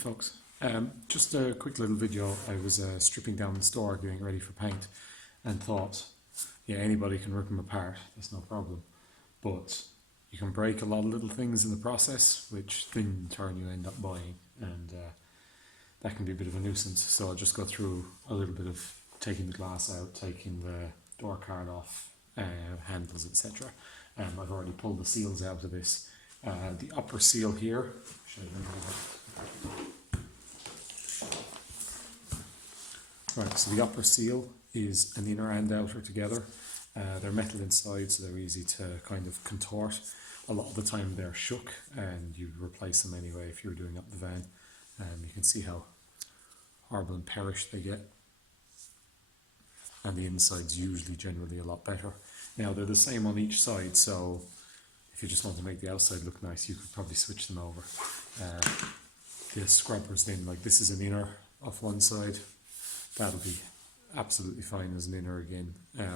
folks, just a quick little video. I was stripping down the store getting ready for paint and thought, yeah, anybody can rip them apart, that's no problem, but you can break a lot of little things in the process which in turn you end up buying, and that can be a bit of a nuisance. So I'll just go through a little bit of taking the glass out, taking the door card off, handles, etc. I've already pulled the seals out of this. The upper seal here, right, so the upper seal is an inner and outer together. They're metal inside, so they're easy to kind of contort. A lot of the time they're shook, and you replace them anyway if you're doing up the van. You can see how horrible and perished they get. And the inside's usually generally a lot better. Now they're the same on each side, so if you just want to make the outside look nice, you could probably switch them over. The scrubbers then, like this is an inner off one side, that'll be absolutely fine as an inner again.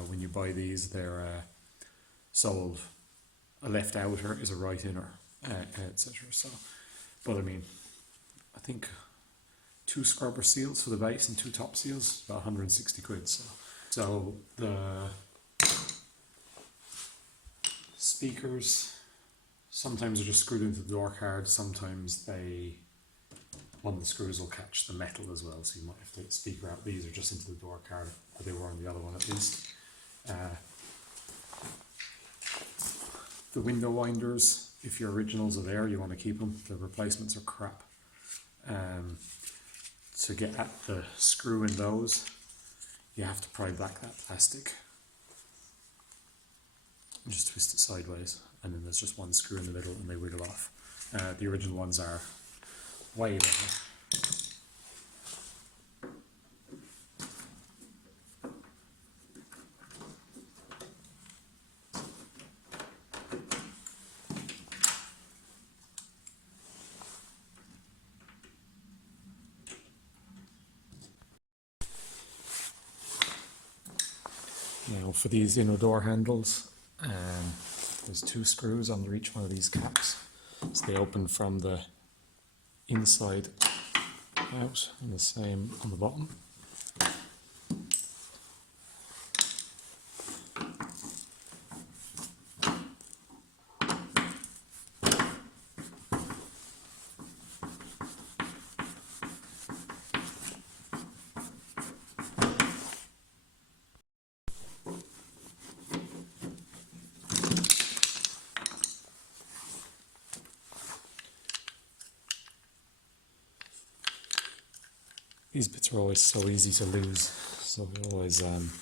When you buy these, they're sold, a left outer is a right inner, etc. So, but I mean, I think 2 scrubber seals for the base and 2 top seals, about 160 quid. So the speakers, sometimes they're just screwed into the door card, sometimes one of the screws will catch the metal as well, so you might have to take the speaker out. These are just into the door card, or they were on the other one at least. The window winders, if your originals are there, you want to keep them. The replacements are crap. To get at the screw in those, you have to pry back that plastic and just twist it sideways, and then there's just one screw in the middle and they wiggle off. The original ones are way better. Now for these inner door handles, there's 2 screws under each one of these caps, so they open from the inside out, and the same on the bottom. These bits are always so easy to lose, so we always, if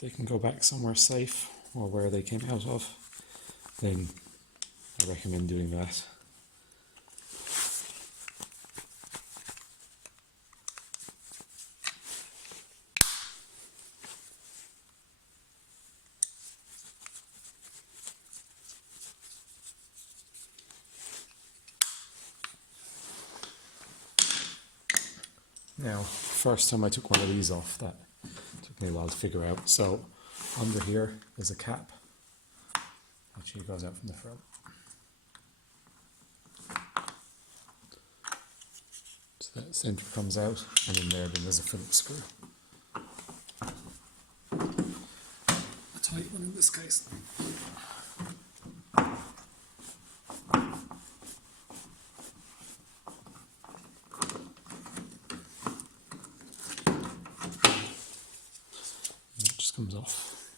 they can go back somewhere safe or where they came out of, then I recommend doing that. Now, first time I took one of these off, that took me a while to figure out. So, under here is a cap, actually it goes out from the front. So that centre comes out, and in there then there's a Phillips screw. A tight one in this case. Comes off.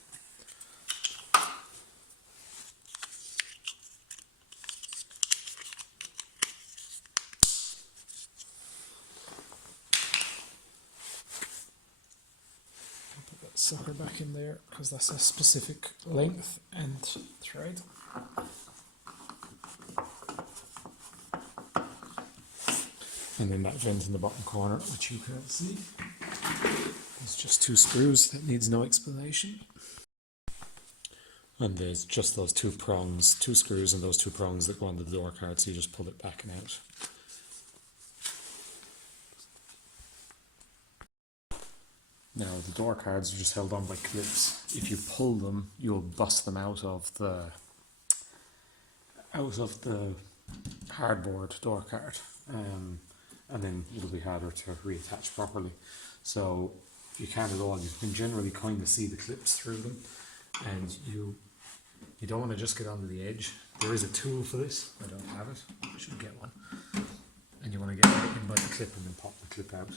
Put that sucker back in there because that's a specific length and thread. And then that vent in the bottom corner, which you can't see. It's just 2 screws, that needs no explanation. And there's just those 2 prongs, 2 screws and those 2 prongs that go on the door card, so you just pull it back and out. Now the door cards are just held on by clips. If you pull them, you'll bust them out of the hardboard door card, and then it'll be harder to reattach properly. So if you can at all, you can generally kind of see the clips through them, and you don't want to just get onto the edge. There is a tool for this. I don't have it. I should get one. And you want to get right in by the clip and then pop the clip out.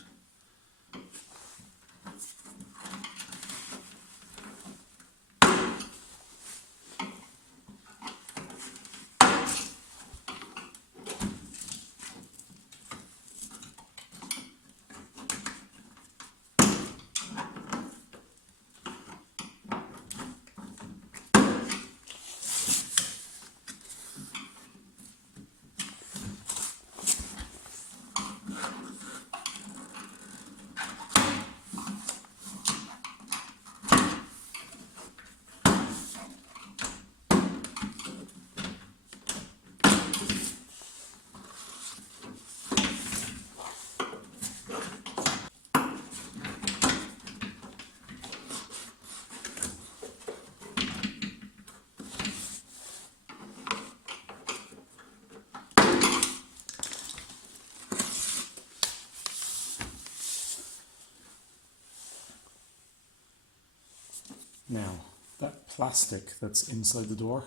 Now, that plastic that's inside the door,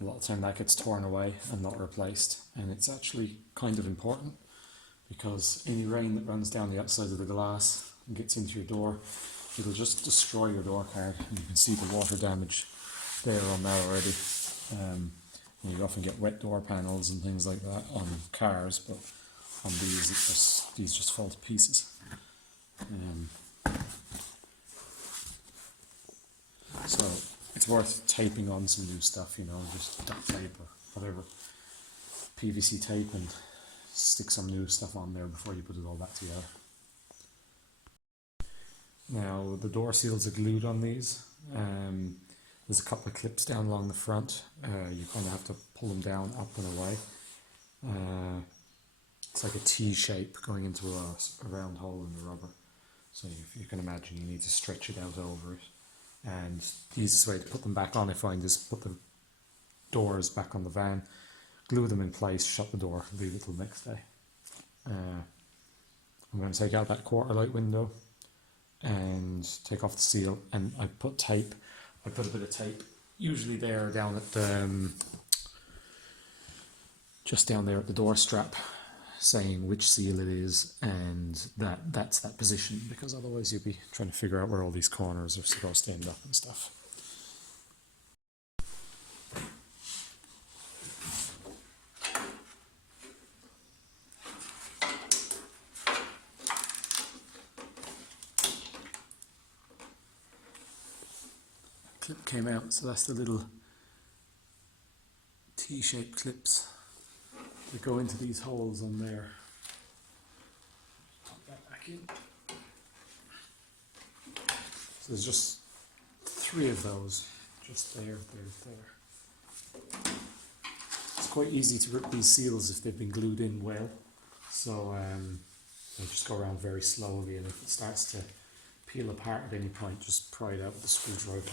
a lot of the time that gets torn away and not replaced, and it's actually kind of important because any rain that runs down the outside of the glass and gets into your door, it'll just destroy your door card, and you can see the water damage there on there already. You often get wet door panels and things like that on cars, but on these just fall to pieces. So it's worth taping on some new stuff, you know, just duct tape or whatever, PVC tape, and stick some new stuff on there before you put it all back together. Now the door seals are glued on these. There's a couple of clips down along the front. You kind of have to pull them down, up and away. It's like a T shape going into a round hole in the rubber. So you can imagine you need to stretch it out over it. And the easiest way to put them back on, I find, is put the doors back on the van, glue them in place, shut the door, leave it till the next day. I'm going to take out that quarter light window and take off the seal, and I put tape. I put a bit of tape, usually there down at the, just down there at the door strap, saying which seal it is, and that's that position, because otherwise you'll be trying to figure out where all these corners are supposed to end up and stuff. Clip came out, so that's the little T-shaped clips that go into these holes on there. Pop that back in. So there's just 3 of those, just there. It's quite easy to rip these seals if they've been glued in well. So I just go around very slowly, and if it starts to peel apart at any point, just pry it out with a screwdriver.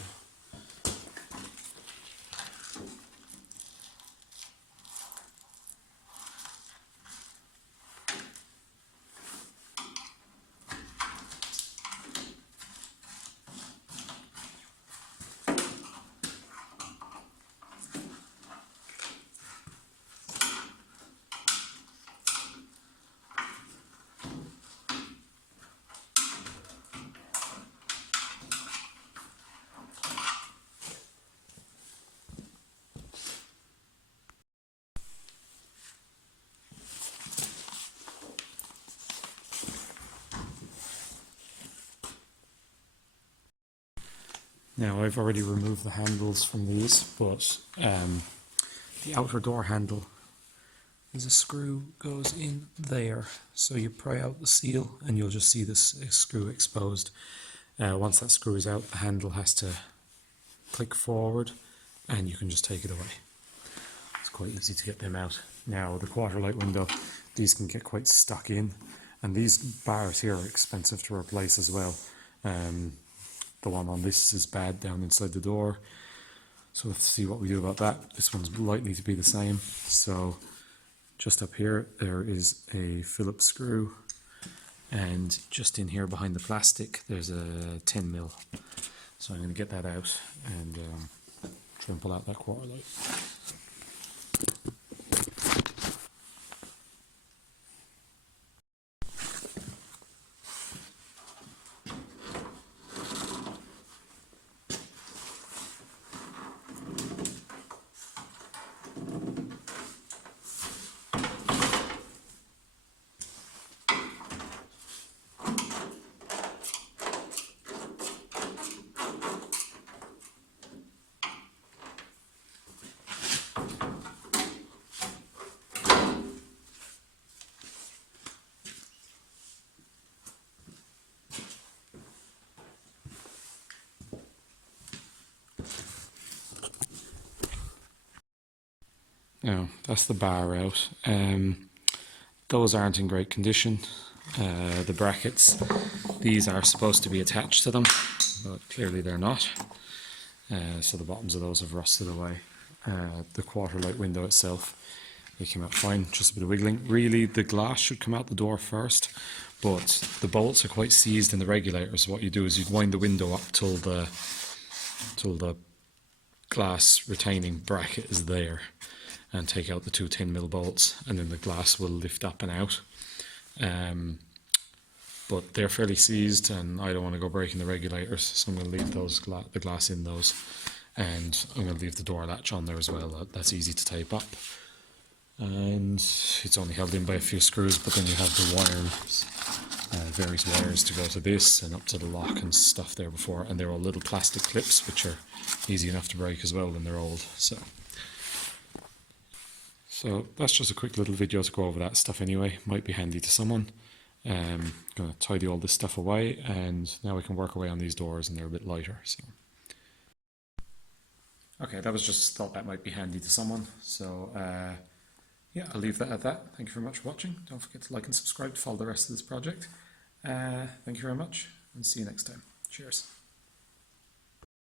Now I've already removed the handles from these, but the outer door handle, there's a screw goes in there, so you pry out the seal and you'll just see this screw exposed. Once that screw is out, the handle has to click forward and you can just take it away. It's quite easy to get them out. Now the quarter light window, these can get quite stuck in, and these bars here are expensive to replace as well. The one on this is bad down inside the door, so let's see what we do about that. This one's likely to be the same, so just up here there is a Phillips screw, and just in here behind the plastic there's a 10mm. So I'm going to get that out and try and pull out that quarter light. Now, that's the bar out. Those aren't in great condition. The brackets, these are supposed to be attached to them, but clearly they're not. So the bottoms of those have rusted away. The quarter light window itself, they came out fine, just a bit of wiggling. Really, the glass should come out the door first, but the bolts are quite seized in the regulators. What you do is you wind the window up till the glass retaining bracket is there, and take out the two 10mm bolts, and then the glass will lift up and out. But they're fairly seized, and I don't want to go breaking the regulators, so I'm going to leave those the glass in those, and I'm going to leave the door latch on there as well. That's easy to tape up, and it's only held in by a few screws. But then you have the wires, various wires to go to this and up to the lock and stuff there before, and they're all little plastic clips which are easy enough to break as well when they're old. So that's just a quick little video to go over that stuff anyway. Might be handy to someone. Going to tidy all this stuff away, and now we can work away on these doors, and they're a bit lighter. So, okay, that was just thought that might be handy to someone. So yeah, I'll leave that at that. Thank you very much for watching. Don't forget to like and subscribe to follow the rest of this project. Thank you very much, and see you next time. Cheers.